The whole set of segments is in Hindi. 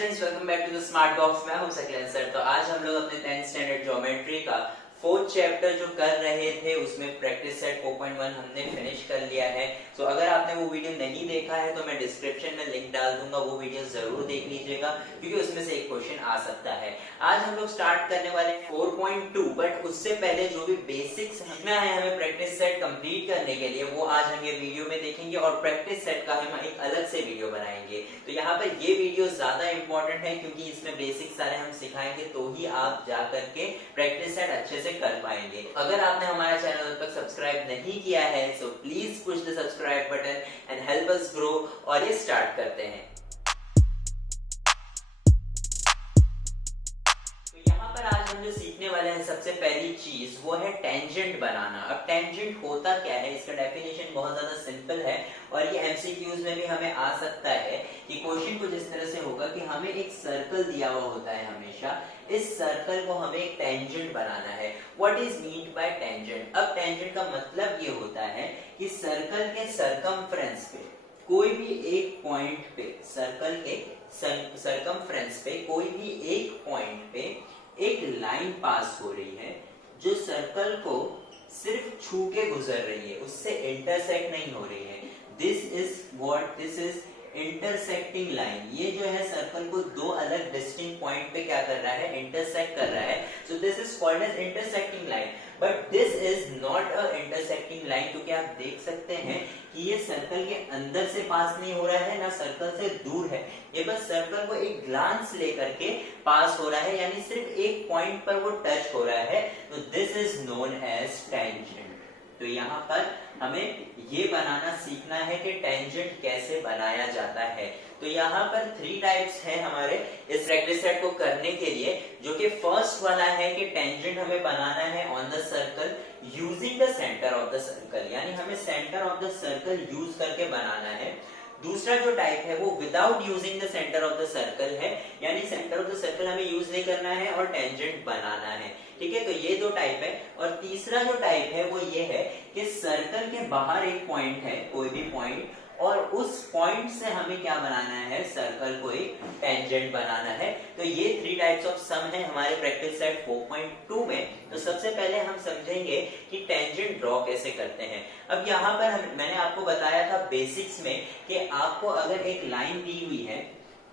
Students, welcome back to the smart box. मैं हूं सकलेन सर। तो आज हम लोग अपने 10th स्टैंडर्ड ज्योमेट्री का फोर्थ चैप्टर जो कर रहे थे उसमें प्रैक्टिस सेट 4.1 हमने फिनिश कर लिया है। तो अगर आपने वो वीडियो नहीं देखा है तो मैं डिस्क्रिप्शन में लिंक डाल दूंगा, वो वीडियो जरूर देख लीजिएगा क्योंकि उसमें से एक क्वेश्चन आ सकता है। आज हम लोग स्टार्ट करने वाले हैं 4.2, बट उससे पहले जो भी बेसिक्स सीखना है हमें प्रैक्टिस सेट कंप्लीट करने के लिए वो आज हम ये वीडियो में देखेंगे और प्रैक्टिस सेट का हम एक अलग से वीडियो बनाएंगे। तो यहाँ पर ये वीडियो ज्यादा इंपॉर्टेंट है क्योंकि इसमें बेसिक सारे हम सिखाएंगे तो ही आप जा करके प्रैक्टिस सेट अच्छे से कर पाएंगे। अगर आपने हमारा चैनल अब तक सब्सक्राइब नहीं किया है so please push the subscribe button and help us grow. और ये स्टार्ट करते हैं। आज हम जो सीखने वाले हैं सबसे पहली चीज वो है टेंजेंट बनाना। अब टेंजेंट होता क्या है, इसका डेफिनेशन बहुत ज्यादा सिंपल है और ये एमसीक्यूज में भी हमें आ सकता है कि क्वेश्चन कुछ इस तरह से होगा कि हमें एक सर्कल दिया हुआ होता है हमेशा, इस सर्कल को हमें एक टेंजेंट बनाना है। What is mean by tangent? अब टेंजेंट का मतलब ये होता है कि सर्कल के सरकमफ्रेंस पे कोई भी एक पॉइंट पे, सर्कल के सरकमफ्रेंस पे कोई भी एक पॉइंट पे एक लाइन पास हो रही है जो सर्कल को सिर्फ छू के गुजर रही है, उससे इंटरसेक्ट नहीं हो रही है। This is intersecting line. ये जो है सर्कल को दो अलग डिस्टिंक्ट पॉइंट पे क्या कर रहा है, इंटरसेक्ट कर रहा है। So this is called as intersecting line. But this is not a intersecting line क्योंकि आप देख सकते हैं कि ये सर्कल के अंदर से पास नहीं हो रहा है ना सर्कल से दूर है, ये बस सर्कल को एक ग्लांस लेकर के पास हो रहा है, यानी सिर्फ एक पॉइंट पर वो टच हो रहा है। तो this is known as tangent. तो यहाँ पर हमें ये बनाना सीखना है कि टेंजेंट कैसे बनाया जाता है। तो यहाँ पर 3 टाइप्स हैं हमारे इस प्रैक्टिस सेट को करने के लिए, जो कि फर्स्ट वाला है कि टेंजेंट हमें बनाना है on the circle using the centre of the circle, यानी हमें centre of the circle use करके बनाना है। दूसरा जो टाइप है वो without using the centre of the circle है, यानी सेंटर ऑफ द सर्कल हमें यूज नहीं करना है और टेंजेंट बनाना है। ठीक है, तो ये 2 टाइप है। और तीसरा जो टाइप है वो ये है कि सर्कल के बाहर एक पॉइंट है, कोई भी पॉइंट, और उस पॉइंट से हमें क्या बनाना है, सर्कल को एक टेंजेंट बनाना है। तो ये 3 टाइप्स ऑफ सम है हमारे प्रैक्टिस सेट 4.2 में। तो सबसे पहले हम समझेंगे कि टेंजेंट ड्रॉ कैसे करते हैं। अब यहाँ पर मैंने आपको बताया था बेसिक्स में कि आपको अगर एक लाइन दी हुई है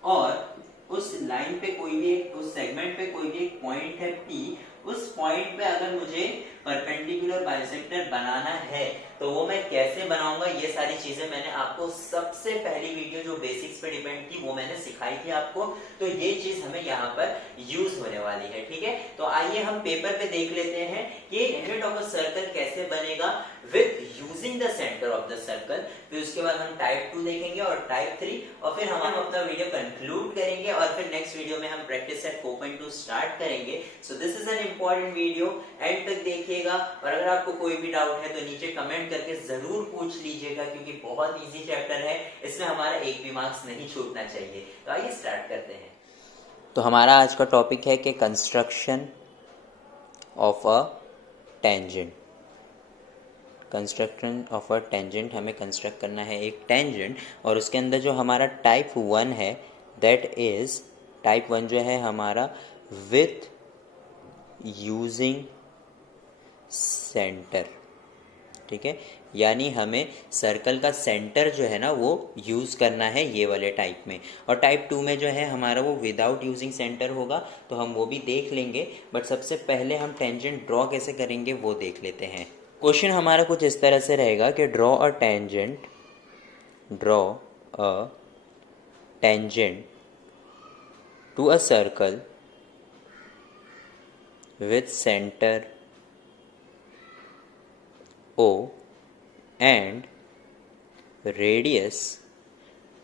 और उस लाइन पे कोई भी एक, उस सेगमेंट पे कोई भी एक पॉइंट है P, उस पॉइंट पे अगर मुझे परपेंडिकुलर बाइसेक्टर बनाना है तो वो मैं कैसे बनाऊंगा, ये सारी चीजें मैंने आपको सबसे पहली वीडियो जो बेसिक्स पे डिपेंड थी वो मैंने सिखाई थी आपको। तो ये चीज हमें यहाँ पर यूज होने वाली है। ठीक है, तो आइए हम पेपर पे देख लेते हैं कि टेंजेंट ऑफ अ सर्कल कैसे बनेगा with using the centre of the circle. फिर उसके बाद हम टाइप 2 देखेंगे और टाइप 3, और फिर हम अपना वीडियो कंक्लूड करेंगे और फिर नेक्स्ट वीडियो में हम प्रैक्टिस सेट 4.2 स्टार्ट करेंगे। सो this is an important video, and तक देखिएगा। और अगर आपको कोई भी डाउट है तो नीचे कमेंट करके जरूर पूछ लीजिएगा क्योंकि बहुत इजी चैप्टर है, इसमें हमारा एक भी मार्क्स नहीं छूटना चाहिए। तो आइए स्टार्ट करते हैं। तो हमारा आज का टॉपिक है कि construction of a tangent. Construction of a tangent, हमें कंस्ट्रक्ट करना है एक टेंजेंट, और उसके अंदर जो हमारा टाइप 1 है दैट इज, टाइप 1 जो है हमारा विथ यूजिंग सेंटर। ठीक है, यानी हमें सर्कल का सेंटर जो है ना वो यूज करना है ये वाले टाइप में। और टाइप 2 में जो है हमारा वो विदाउट यूजिंग सेंटर होगा, तो हम वो भी देख लेंगे। बट सबसे पहले हम टेंजेंट ड्रॉ कैसे करेंगे वो देख लेते हैं। क्वेश्चन हमारा कुछ इस तरह से रहेगा कि draw a tangent to a circle with center O and radius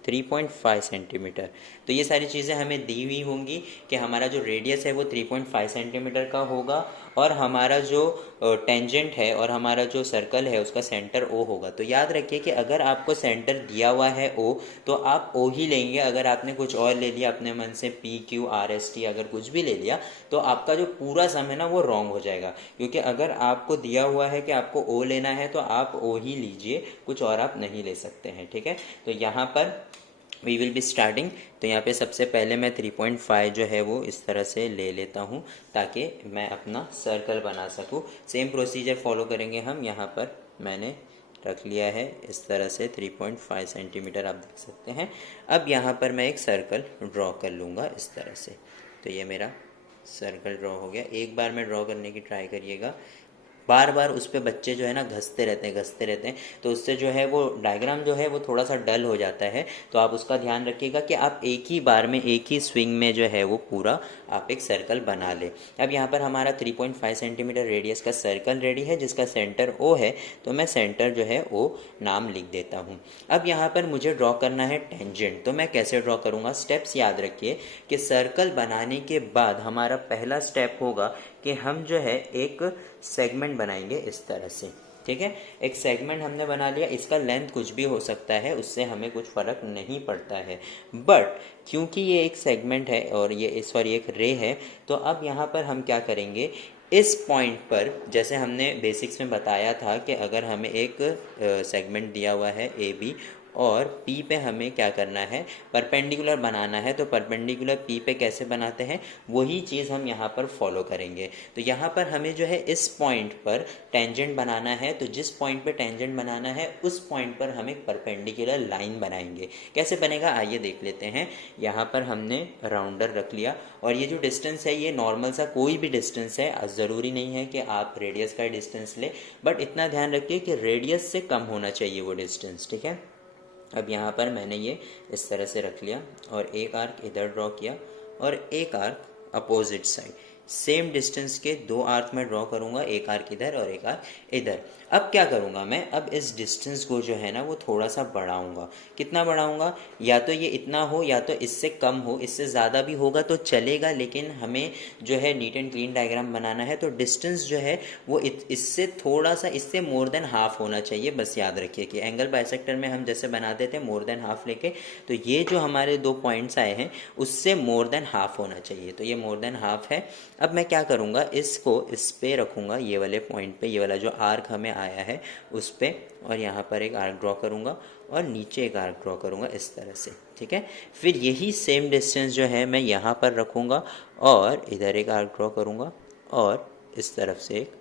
3.5 centimetre. तो ये सारी चीज़ें हमें दी हुई होंगी कि हमारा जो रेडियस है वो 3.5 सेंटीमीटर का होगा और हमारा जो टेंजेंट है और हमारा जो सर्कल है उसका सेंटर O होगा। तो याद रखिए कि अगर आपको सेंटर दिया हुआ है O तो आप O ही लेंगे। अगर आपने कुछ और ले लिया अपने मन से P Q R S T अगर कुछ भी ले लिया तो आपका जो पूरा सम है ना वो रॉन्ग हो जाएगा, क्योंकि अगर आपको दिया हुआ है कि आपको O लेना है तो आप O ही लीजिए, कुछ और आप नहीं ले सकते हैं। ठीक है, तो यहाँ पर वी विल बी स्टार्टिंग। तो यहाँ पे सबसे पहले मैं 3.5 जो है वो इस तरह से ले लेता हूँ ताकि मैं अपना सर्कल बना सकूँ। सेम प्रोसीजर फॉलो करेंगे हम। यहाँ पर मैंने रख लिया है इस तरह से 3.5 सेंटीमीटर, आप देख सकते हैं। अब यहाँ पर मैं एक सर्कल ड्रॉ कर लूँगा इस तरह से। तो ये मेरा सर्कल ड्रॉ हो गया। एक बार में ड्रॉ करने की ट्राई करिएगा, बार बार उस पर बच्चे जो है ना घसते रहते हैं, तो उससे जो है वो डायग्राम जो है वो थोड़ा सा डल हो जाता है। तो आप उसका ध्यान रखिएगा कि आप एक ही बार में, एक ही स्विंग में जो है वो पूरा आप एक सर्कल बना ले। अब यहाँ पर हमारा 3.5 सेंटीमीटर रेडियस का सर्कल रेडी है, जिसका सेंटर ओ है। तो मैं सेंटर जो है ओ नाम लिख देता हूँ। अब यहाँ पर मुझे ड्रॉ करना है टेंजेंट। तो मैं कैसे ड्रॉ करूँगा, स्टेप्स याद रखिए कि सर्कल बनाने के बाद हमारा पहला स्टेप होगा कि हम जो है एक सेगमेंट बनाएंगे इस तरह से। ठीक है, एक सेगमेंट हमने बना लिया। इसका लेंथ कुछ भी हो सकता है, उससे हमें कुछ फ़र्क नहीं पड़ता है। बट क्योंकि ये एक सेगमेंट है और ये इस पर एक रे है, तो अब यहाँ पर हम क्या करेंगे, इस पॉइंट पर जैसे हमने बेसिक्स में बताया था कि अगर हमें एक सेगमेंट दिया हुआ है ए बी और P पे हमें क्या करना है, परपेंडिकुलर बनाना है। तो परपेंडिकुलर P पे कैसे बनाते हैं, वही चीज़ हम यहाँ पर फॉलो करेंगे। तो यहाँ पर हमें जो है इस पॉइंट पर टेंजेंट बनाना है। तो जिस पॉइंट पे टेंजेंट बनाना है उस पॉइंट पर हम एक परपेंडिकुलर लाइन बनाएंगे। कैसे बनेगा आइए देख लेते हैं। यहाँ पर हमने राउंडर रख लिया और ये जो डिस्टेंस है ये नॉर्मल सा कोई भी डिस्टेंस है, ज़रूरी नहीं है कि आप रेडियस का डिस्टेंस लें, बट इतना ध्यान रखिए कि रेडियस से कम होना चाहिए वो डिस्टेंस। ठीक है, अब यहाँ पर मैंने ये इस तरह से रख लिया और एक आर्क इधर ड्रॉ किया और एक arc opposite side. Same distance के दो आर्क मैं ड्रॉ करूँगा, एक आर्क इधर और एक आर्क इधर। अब क्या करूँगा मैं, अब इस डिस्टेंस को जो है ना वो थोड़ा सा बढ़ाऊँगा। कितना बढ़ाऊँगा, या तो ये इतना हो या तो इससे कम हो। इससे ज़्यादा भी होगा तो चलेगा, लेकिन हमें जो है नीट एंड क्लीन डायग्राम बनाना है। तो डिस्टेंस जो है वो इससे थोड़ा सा, इससे मोर देन हाफ होना चाहिए। बस याद रखिए कि एंगल बाइसेक्टर में हम जैसे बनाते थे मोर देन हाफ लेके, तो ये जो हमारे दो पॉइंट्स आए हैं उससे मोर देन हाफ होना चाहिए। तो ये मोर देन हाफ है। अब मैं क्या करूँगा, इसको इस पे रखूँगा, ये वाले पॉइंट पे, ये वाला जो आर्क हमें आया है उस पे, और यहाँ पर एक आर्क ड्रॉ करूँगा और नीचे एक आर्क ड्रॉ करूँगा इस तरह से। ठीक है, फिर यही सेम डिस्टेंस जो है मैं यहाँ पर रखूँगा और इधर एक आर्क ड्रॉ करूँगा और इस तरफ से एक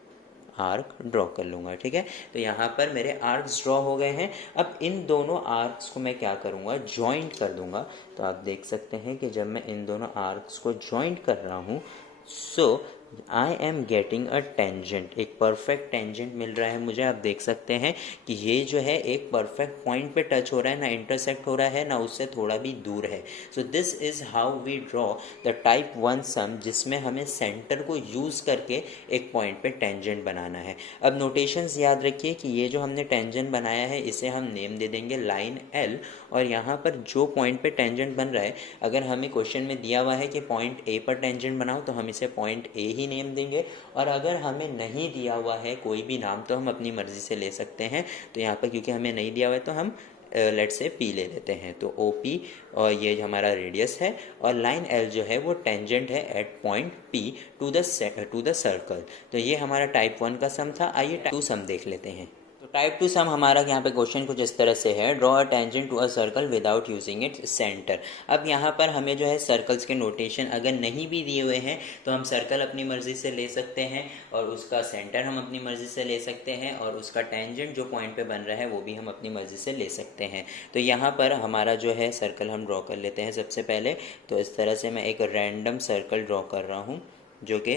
आर्क ड्रॉ कर लूँगा। ठीक है, तो यहाँ पर मेरे आर्क्स ड्रॉ हो गए हैं। अब इन दोनों आर्क्स को मैं क्या करूँगा, जॉइंट कर दूँगा। तो आप देख सकते हैं कि जब मैं इन दोनों आर्क्स को जॉइंट कर रहा हूँ, so I am getting a tangent, एक परफेक्ट टेंजेंट मिल रहा है मुझे। आप देख सकते हैं कि ये जो है एक परफेक्ट पॉइंट पे टच हो रहा है, ना इंटरसेक्ट हो रहा है ना उससे थोड़ा भी दूर है। So this is how we draw the type 1 sum, जिसमें हमें सेंटर को यूज़ करके एक पॉइंट पे टेंजेंट बनाना है। अब नोटेशंस याद रखिए कि ये जो हमने टेंजेंट बनाया है इसे हम नेम दे देंगे लाइन L, और यहाँ पर जो पॉइंट पे टेंजेंट बन रहा है, अगर हमें क्वेश्चन में दिया हुआ है कि पॉइंट A पर टेंजेंट बनाओ तो हम इसे पॉइंट A ही नेम देंगे। और अगर हमें नहीं दिया हुआ है कोई भी नाम तो हम अपनी मर्ज़ी से ले सकते हैं। तो यहाँ पर क्योंकि हमें नहीं दिया हुआ है तो हम लेट से P ले लेते हैं। तो OP, और ये जो हमारा रेडियस है, और लाइन L जो है वो टेंजेंट है at point P to the circle. तो ये हमारा टाइप 1 का सम था। आइए टाइप 2 सम देख लेते हैं। तो टाइप 2 सम हमारा यहाँ पे क्वेश्चन कुछ इस तरह से है, draw a tangent to a circle without using its centre. अब यहाँ पर हमें जो है सर्कल्स के नोटेशन अगर नहीं भी दिए हुए हैं तो हम सर्कल अपनी मर्जी से ले सकते हैं और उसका सेंटर हम अपनी मर्जी से ले सकते हैं और उसका टेंजेंट जो पॉइंट पे बन रहा है वो भी हम अपनी मर्जी से ले सकते हैं। तो यहाँ पर हमारा जो है सर्कल हम ड्रॉ कर लेते हैं सबसे पहले। तो इस तरह से मैं एक रैंडम सर्कल ड्रॉ कर रहा हूँ जो कि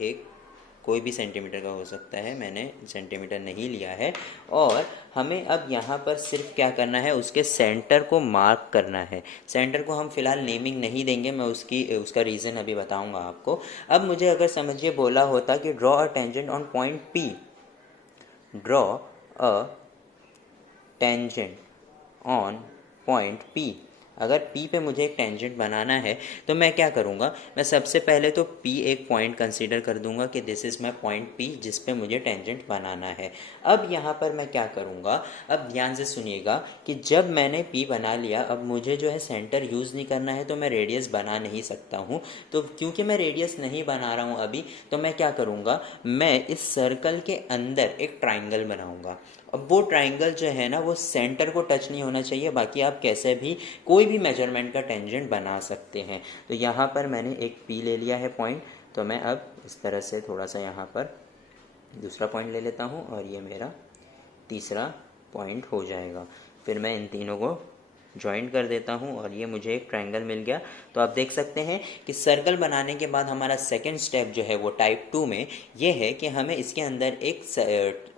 एक कोई भी सेंटीमीटर का हो सकता है, मैंने सेंटीमीटर नहीं लिया है। और हमें अब यहाँ पर सिर्फ क्या करना है, उसके सेंटर को मार्क करना है। सेंटर को हम फिलहाल नेमिंग नहीं देंगे, मैं उसका रीज़न अभी बताऊँगा आपको। अब मुझे अगर समझिए बोला होता कि draw a tangent on point P, draw a tangent on point P, अगर P पे मुझे एक टेंजेंट बनाना है तो मैं क्या करूँगा, मैं सबसे पहले तो P एक पॉइंट कंसीडर कर दूंगा कि this is my point P जिस पे मुझे टेंजेंट बनाना है। अब यहाँ पर मैं क्या करूँगा, अब ध्यान से सुनिएगा कि जब मैंने P बना लिया, अब मुझे जो है सेंटर यूज़ नहीं करना है तो मैं रेडियस बना नहीं सकता हूँ। तो क्योंकि मैं रेडियस नहीं बना रहा हूँ अभी, तो मैं क्या करूँगा, मैं इस सर्कल के अंदर एक ट्राइंगल बनाऊँगा। अब वो ट्राइंगल जो है ना वो सेंटर को टच नहीं होना चाहिए, बाकी आप कैसे भी कोई भी मेजरमेंट का टेंजेंट बना सकते हैं। तो यहाँ पर मैंने एक P ले लिया है पॉइंट, तो मैं अब इस तरह से थोड़ा सा यहाँ पर दूसरा पॉइंट ले लेता हूँ और ये मेरा तीसरा पॉइंट हो जाएगा। फिर मैं इन तीनों को ज्वाइंट कर देता हूँ और ये मुझे एक ट्रायंगल मिल गया। तो आप देख सकते हैं कि सर्कल बनाने के बाद हमारा सेकंड स्टेप जो है वो टाइप 2 में ये है कि हमें इसके अंदर एक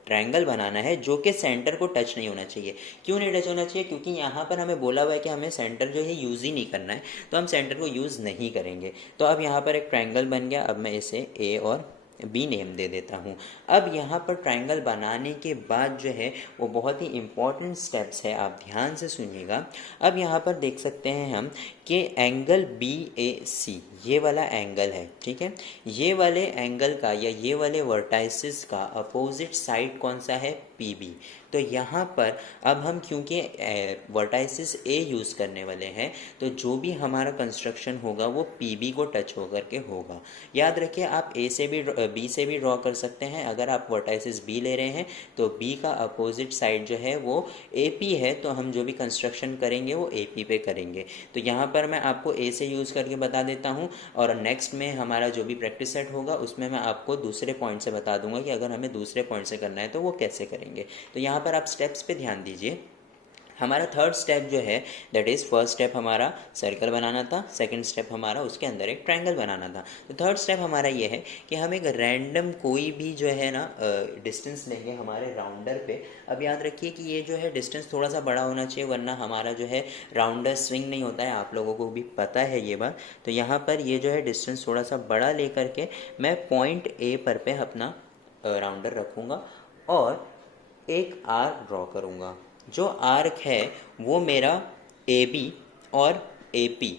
ट्रायंगल बनाना है जो कि सेंटर को टच नहीं होना चाहिए। क्यों नहीं टच होना चाहिए? क्योंकि यहाँ पर हमें बोला हुआ है कि हमें सेंटर जो है यूज़ ही नहीं करना है, तो हम सेंटर को यूज़ नहीं करेंगे। तो अब यहाँ पर एक ट्रायंगल बन गया। अब मैं इसे ए और बी नेम दे देता हूँ। अब यहाँ पर ट्रायंगल बनाने के बाद जो है वो बहुत ही इम्पॉर्टेंट स्टेप्स है, आप ध्यान से सुनिएगा। अब यहाँ पर देख सकते हैं हम कि एंगल BAC ये वाला एंगल है, ठीक है। ये वाले एंगल का या ये वाले वर्टाइसिस का अपोजिट साइड कौन सा है? PB। तो यहाँ पर अब हम क्योंकि वर्टाइसिस A यूज़ करने वाले हैं, तो जो भी हमारा कंस्ट्रक्शन होगा वो PB को टच होकर के होगा। याद रखिए, आप B से भी ड्रॉ कर सकते हैं। अगर आप वर्टाइसिस B ले रहे हैं तो B का अपोजिट साइड जो है वो AP है, तो हम जो भी कंस्ट्रक्शन करेंगे वो AP पे करेंगे। तो यहाँ पर मैं आपको A से यूज़ करके बता देता हूँ और नेक्स्ट में हमारा जो भी प्रैक्टिस सेट होगा उसमें मैं आपको दूसरे पॉइंट से बता दूंगा कि अगर हमें दूसरे पॉइंट से करना है तो वो कैसे करेंगे। तो यहाँ पर आप स्टेप्स पे ध्यान दीजिए। हमारा थर्ड स्टेप जो है दैट इज़, फर्स्ट स्टेप हमारा सर्कल बनाना था, सेकंड स्टेप हमारा उसके अंदर एक ट्रायंगल बनाना था। तो थर्ड स्टेप हमारा ये है कि हम एक रैंडम कोई भी जो है ना डिस्टेंस लेंगे हमारे राउंडर पे। अब याद रखिए कि ये जो है डिस्टेंस थोड़ा सा बड़ा होना चाहिए, वरना हमारा जो है राउंडर स्विंग नहीं होता है, आप लोगों को भी पता है ये बात। तो यहाँ पर ये जो है डिस्टेंस थोड़ा सा बड़ा लेकर के मैं पॉइंट A पर पे अपना राउंडर रखूँगा और एक आर्क ड्रॉ करूँगा। जो आर्क है वो मेरा AB और AP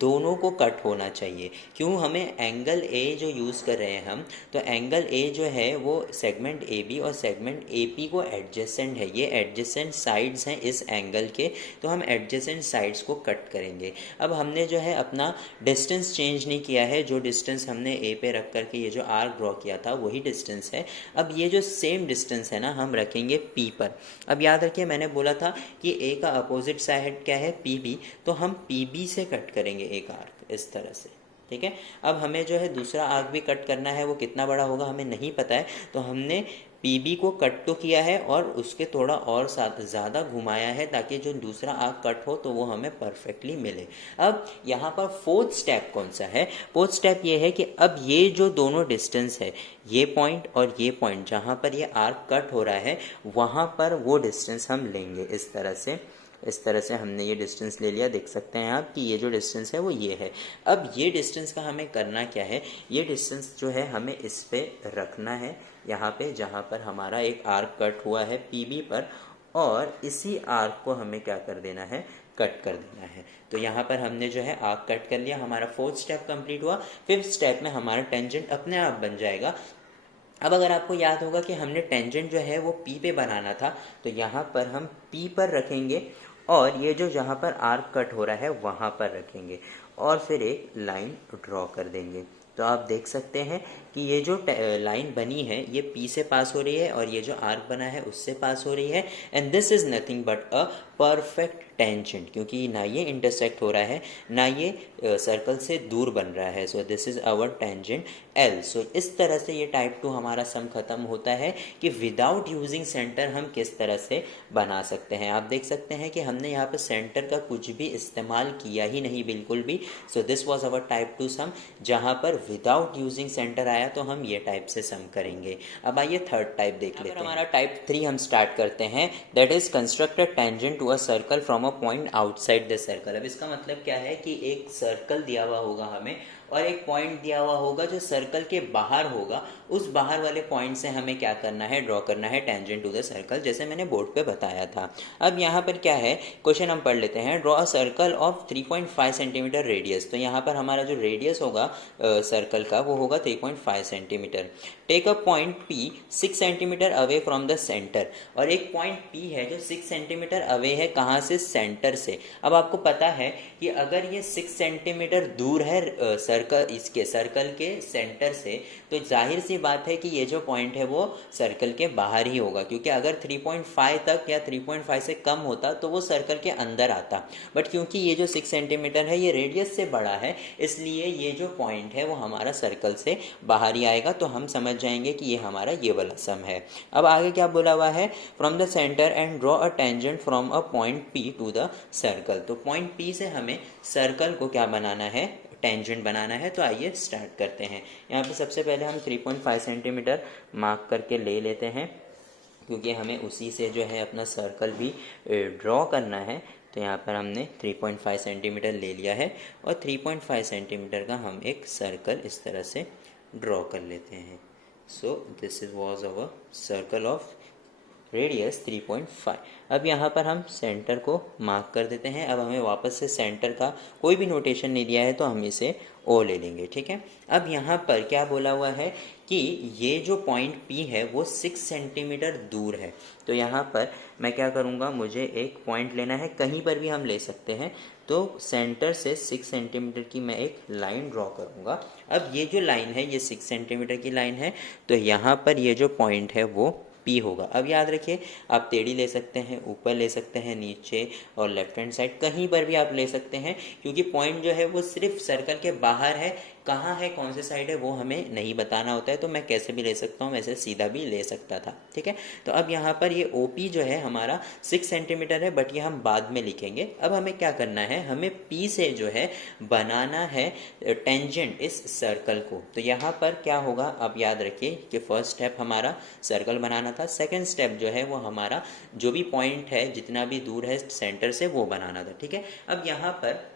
दोनों को कट होना चाहिए। क्यों? हमें एंगल A जो यूज़ कर रहे हैं हम, तो एंगल A जो है वो सेगमेंट AB और सेगमेंट AP को एडजेसेंट है। ये एडजेसेंट साइड्स हैं इस एंगल के, तो हम एडजेसेंट साइड्स को कट करेंगे। अब हमने जो है अपना डिस्टेंस चेंज नहीं किया है, जो डिस्टेंस हमने A पे रख करके ये जो आर्क ड्रॉ किया था वही डिस्टेंस है। अब ये जो सेम डिस्टेंस है ना हम रखेंगे P पर। अब याद रखिए मैंने बोला था कि A का अपोजिट साइड क्या है? PB। तो हम PB से कट करेंगे एक आर्क इस तरह से, ठीक है। अब हमें जो है दूसरा आर्क भी कट करना है, वो कितना बड़ा होगा हमें नहीं पता है, तो हमने PB को कट तो किया है और उसके थोड़ा और ज़्यादा घुमाया है ताकि जो दूसरा आर्क कट हो तो वो हमें परफेक्टली मिले। अब यहाँ पर फोर्थ स्टेप कौन सा है? फोर्थ स्टेप ये है कि अब ये जो दोनों डिस्टेंस है, ये पॉइंट और ये पॉइंट जहाँ पर ये आर्क कट हो रहा है वहाँ पर वो डिस्टेंस हम लेंगे इस तरह से। इस तरह से हमने ये डिस्टेंस ले लिया। देख सकते हैं आप कि ये जो डिस्टेंस है वो ये है। अब ये डिस्टेंस का हमें करना क्या है? ये डिस्टेंस जो है हमें इस पे रखना है, यहाँ पे जहाँ पर हमारा एक आर्क कट हुआ है PB पर, और इसी आर्क को हमें क्या कर देना है? कट कर देना है। तो यहाँ पर हमने जो है आर्क कट कर लिया, हमारा फोर्थ स्टेप कंप्लीट हुआ। फिफ्थ स्टेप में हमारा टेंजेंट अपने आप बन जाएगा। अब अगर आपको याद होगा कि हमने टेंजेंट जो है वो P पे बनाना था, तो यहाँ पर हम P पर रखेंगे और ये जो जहाँ पर आर्क कट हो रहा है वहाँ पर रखेंगे और फिर एक लाइन ड्रॉ कर देंगे। तो आप देख सकते हैं कि ये जो लाइन बनी है ये P से पास हो रही है और ये जो आर्क बना है उससे पास हो रही है, and this is nothing but a perfect tangent, क्योंकि ना ये इंटरसेक्ट हो रहा है ना ये सर्कल से दूर बन रहा है। So this is our tangent L। सो इस तरह से ये टाइप 2 हमारा सम खत्म होता है कि विदाउट यूजिंग सेंटर हम किस तरह से बना सकते हैं। आप देख सकते हैं कि हमने यहाँ पर सेंटर का कुछ भी इस्तेमाल किया ही नहीं, बिल्कुल भी। So this was our type 2 सम, जहाँ पर विदाउट यूजिंग सेंटर आया तो हम ये टाइप से सम करेंगे। अब आइए थर्ड टाइप देख लेते हैं। हमारा टाइप 3 हम स्टार्ट करते हैं, that is construct a tangent to a circle from a point outside the circle. अब इसका मतलब क्या है कि एक सर्कल दिया हुआ होगा हमें और एक पॉइंट दिया हुआ होगा जो सर्कल के बाहर होगा। उस बाहर वाले पॉइंट से हमें क्या करना है? ड्रॉ करना है टेंजेंट टू द सर्कल, जैसे मैंने बोर्ड पे बताया था। अब यहाँ पर क्या है, क्वेश्चन हम पढ़ लेते हैं। Draw a circle of 3.5 centimetre radius. तो यहाँ पर हमारा जो रेडियस होगा सर्कल का वो होगा 3.5 centimetre. Take a point P 6 centimetre away from the centre. और एक पॉइंट P है जो 6 सेंटीमीटर अवे है, कहाँ से? सेंटर से। अब आपको पता है कि अगर ये 6 सेंटीमीटर दूर है सर्कल के सेंटर से, तो जाहिर सी बात है कि ये जो पॉइंट है वो सर्कल के बाहर ही होगा, क्योंकि अगर 3.5 तक या 3.5 से कम होता तो वो सर्कल के अंदर आता। बट क्योंकि ये जो 6 सेंटीमीटर है ये रेडियस से बड़ा है, इसलिए ये जो पॉइंट है वो हमारा सर्कल से बाहर ही आएगा। तो हम समझ जाएंगे कि ये हमारा ये वाला सम है। अब आगे क्या बोला हुआ है, from the centre and draw a tangent from a point P to the circle. तो पॉइंट P से हमें सर्कल को क्या बनाना है, टेंजेंट बनाना है। तो आइए स्टार्ट करते हैं। यहाँ पे सबसे पहले हम 3.5 सेंटीमीटर मार्क करके ले लेते हैं, क्योंकि हमें उसी से जो है अपना सर्कल भी ड्रॉ करना है। तो यहाँ पर हमने 3.5 सेंटीमीटर ले लिया है और 3.5 सेंटीमीटर का हम एक सर्कल इस तरह से ड्रॉ कर लेते हैं। सो this is was our circle of radius 3.5। अब यहाँ पर हम सेंटर को मार्क कर देते हैं। अब हमें वापस से सेंटर का कोई भी नोटेशन नहीं दिया है, तो हम इसे ओ ले लेंगे, ठीक है। अब यहाँ पर क्या बोला हुआ है कि ये जो पॉइंट P है वो 6 सेंटीमीटर दूर है। तो यहाँ पर मैं क्या करूँगा, मुझे एक पॉइंट लेना है, कहीं पर भी हम ले सकते हैं। तो सेंटर से 6 सेंटीमीटर की मैं एक लाइन ड्रॉ करूँगा। अब ये जो लाइन है ये 6 सेंटीमीटर की लाइन है, तो यहाँ पर ये जो पॉइंट है वो P होगा। अब याद रखिए, आप टेढ़ी ले सकते हैं, ऊपर ले सकते हैं, नीचे और लेफ्ट हैंड साइड, कहीं पर भी आप ले सकते हैं, क्योंकि पॉइंट जो है वो सिर्फ सर्कल के बाहर है। कहाँ है, कौन से साइड है, वो हमें नहीं बताना होता है। तो मैं कैसे भी ले सकता हूँ, वैसे सीधा भी ले सकता था, ठीक है। तो अब यहाँ पर ये OP जो है हमारा 6 सेंटीमीटर है, बट ये हम बाद में लिखेंगे। अब हमें क्या करना है, हमें P से जो है बनाना है टेंजेंट इस सर्कल को। तो यहाँ पर क्या होगा, अब याद रखिए कि फर्स्ट स्टेप हमारा सर्कल बनाना था, सेकेंड स्टेप जो है वो हमारा जो भी पॉइंट है जितना भी दूर है सेंटर से वो बनाना था, ठीक है। अब यहाँ पर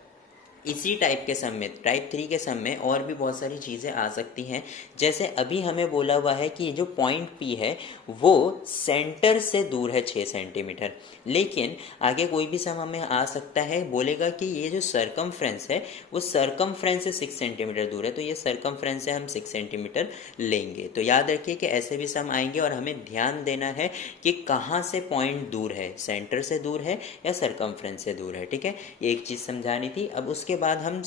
इसी टाइप के सम में, टाइप 3 के सम में और भी बहुत सारी चीज़ें आ सकती हैं। जैसे अभी हमें बोला हुआ है कि जो पॉइंट P है वो सेंटर से दूर है 6 सेंटीमीटर, लेकिन आगे कोई भी सम हमें आ सकता है, बोलेगा कि ये जो सरकमफ्रेंस है वो सरकमफ्रेंस से 6 सेंटीमीटर दूर है, तो ये सरकमफ्रेंस से हम 6 सेंटीमीटर लेंगे। तो याद रखिए कि ऐसे भी सम आएंगे और हमें ध्यान देना है कि कहाँ से पॉइंट दूर है, सेंटर से दूर है या सरकमफ्रेंस से दूर है, ठीक है। ये एक चीज़ समझानी थी। अब उसके बाद हम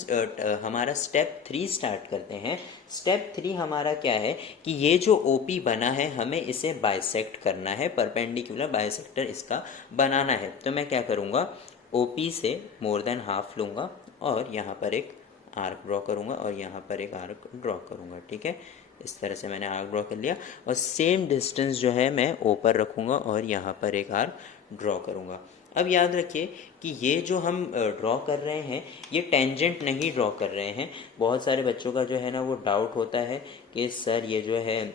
हमारा स्टेप 3 स्टार्ट करते हैं। स्टेप 3 हमारा क्या है कि ये जो OP बना है हमें इसे बाइसेक्ट करना है, परपेंडिकुलर बाइसेक्टर इसका बनाना है। तो मैं क्या करूँगा, OP से मोर देन हाफ लूँगा और यहाँ पर एक आर्क ड्रॉ करूँगा और यहाँ पर एक आर्क ड्रॉ करूँगा, ठीक है। इस तरह से मैंने आर्क ड्रॉ कर लिया और सेम डिस्टेंस जो है मैं O पर रखूँगा और यहाँ पर एक आर्क ड्रॉ करूँगा। अब याद रखिए कि ये जो हम ड्रॉ कर रहे हैं ये टेंजेंट नहीं ड्रॉ कर रहे हैं। बहुत सारे बच्चों का जो है ना वो डाउट होता है कि सर ये जो है,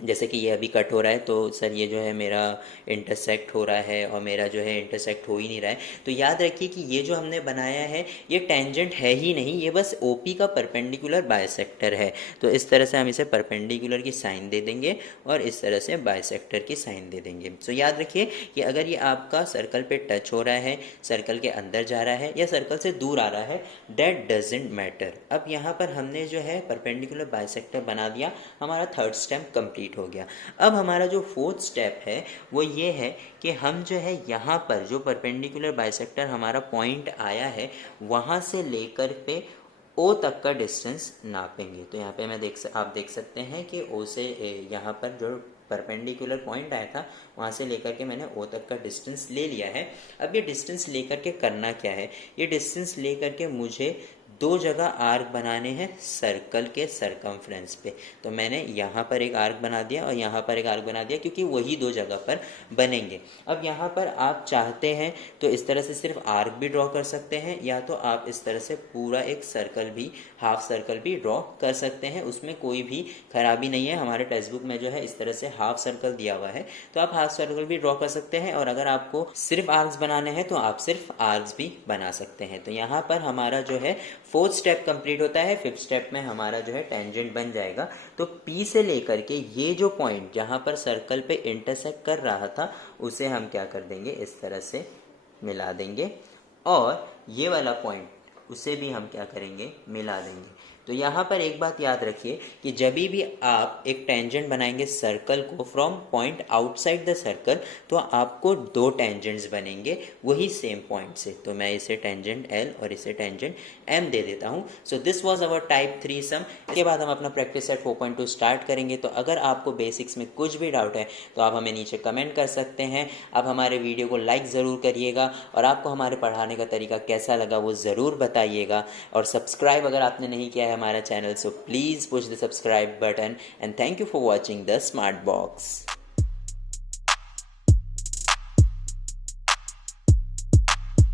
जैसे कि ये अभी कट हो रहा है तो सर ये जो है मेरा इंटरसेक्ट हो रहा है और मेरा जो है इंटरसेक्ट हो ही नहीं रहा है। तो याद रखिए कि ये जो हमने बनाया है ये टेंजेंट है ही नहीं, ये बस OP का परपेंडिकुलर बाइसेक्टर है। तो इस तरह से हम इसे परपेंडिकुलर की साइन दे देंगे और इस तरह से बाइसेक्टर की साइन दे देंगे। तो याद रखिए कि अगर ये आपका सर्कल पे टच हो रहा है, सर्कल के अंदर जा रहा है या सर्कल से दूर आ रहा है, दैट डजेंट मैटर। अब यहाँ पर हमने जो है परपेंडिकुलर बाइसेक्टर बना दिया, हमारा थर्ड स्टेप कंप्लीट हो गया। अब हमारा जो फोर्थ स्टेप है वो ये है कि हम जो है यहाँ पर जो परपेंडिकुलर बाइसेक्टर हमारा पॉइंट आया है वहाँ से लेकर पे O तक का डिस्टेंस नापेंगे। तो यहाँ पे आप देख सकते हैं कि O से यहाँ पर जो परपेंडिकुलर पॉइंट आया था वहाँ से लेकर के मैंने O तक का डिस्टेंस ले लिया है। अब ये डिस्टेंस लेकर के करना क्या है, ये डिस्टेंस लेकर के मुझे दो जगह आर्क बनाने हैं सर्कल के सरकमफ्रेंस पे। तो मैंने यहाँ पर एक आर्क बना दिया और यहाँ पर एक आर्क बना दिया, क्योंकि वही दो जगह पर बनेंगे। अब यहाँ पर आप चाहते हैं तो इस तरह से सिर्फ आर्क भी ड्रॉ कर सकते हैं, या तो आप इस तरह से पूरा एक सर्कल भी, हाफ सर्कल भी ड्रॉ कर सकते हैं, उसमें कोई भी खराबी नहीं है। हमारे टेक्स्ट बुक में जो है इस तरह से हाफ सर्कल दिया हुआ है, तो आप हाफ सर्कल भी ड्रॉ कर सकते हैं। और अगर आपको सिर्फ आर्क्स बनाने हैं तो आप सिर्फ आर्क्स भी बना सकते हैं। तो यहाँ पर हमारा जो है फोर्थ स्टेप कंप्लीट होता है। फिफ्थ स्टेप में हमारा जो है टेंजेंट बन जाएगा। तो P से लेकर के ये जो पॉइंट जहाँ पर सर्कल पे इंटरसेक्ट कर रहा था उसे हम क्या कर देंगे, इस तरह से मिला देंगे और ये वाला पॉइंट उसे भी हम क्या करेंगे, मिला देंगे। तो यहाँ पर एक बात याद रखिए कि जब भी आप एक टेंजेंट बनाएंगे सर्कल को from point outside the circle, तो आपको दो टेंजेंट्स बनेंगे वही सेम पॉइंट से। तो मैं इसे टेंजेंट L और इसे टेंजेंट M दे देता हूँ। So this was our type 3 सम। इसके बाद हम अपना प्रैक्टिस सेट 4.2 स्टार्ट करेंगे। तो अगर आपको बेसिक्स में कुछ भी डाउट है तो आप हमें नीचे कमेंट कर सकते हैं। आप हमारे वीडियो को लाइक ज़रूर करिएगा और आपको हमारे पढ़ाने का तरीका कैसा लगा वो ज़रूर बताइएगा। और सब्सक्राइब अगर आपने नहीं किया है हमारा channel, so please push the subscribe button and thank you for watching the smart box.